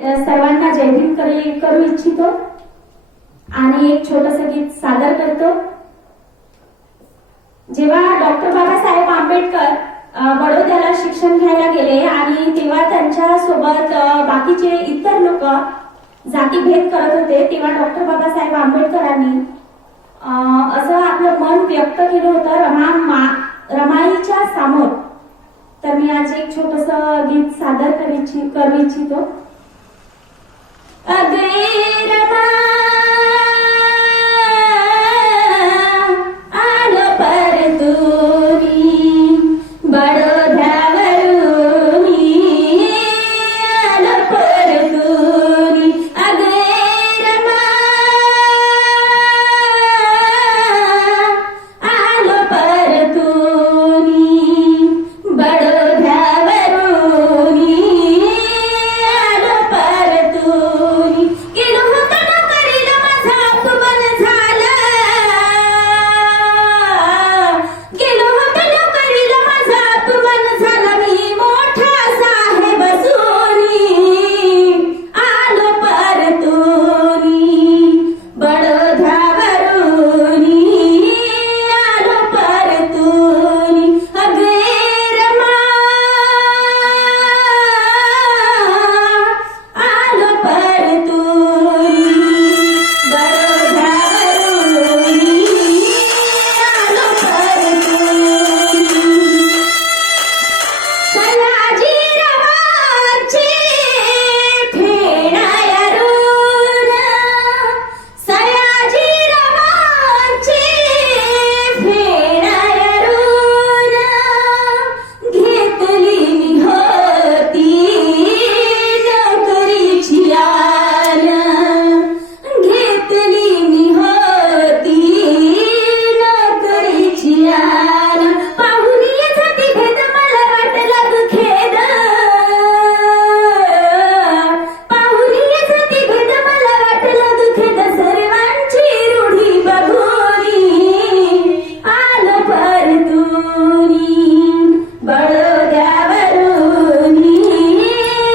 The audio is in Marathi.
सर्वांना जय भीम करू इच्छितो आणि एक छोटस गीत सादर करतो। जेव्हा डॉक्टर बाबासाहेब आंबेडकर बडोद्याला शिक्षण घ्यायला गेले आणि तेव्हा त्यांच्या सोबत बाकीचे इतर लोक जातीभेद करत होते, तेव्हा डॉक्टर बाबासाहेब आंबेडकरांनी असं आपलं मन व्यक्त केलं होतं रमाईच्या समोर। तर मी आज एक छोटस गीत सादर करू इच्छितो।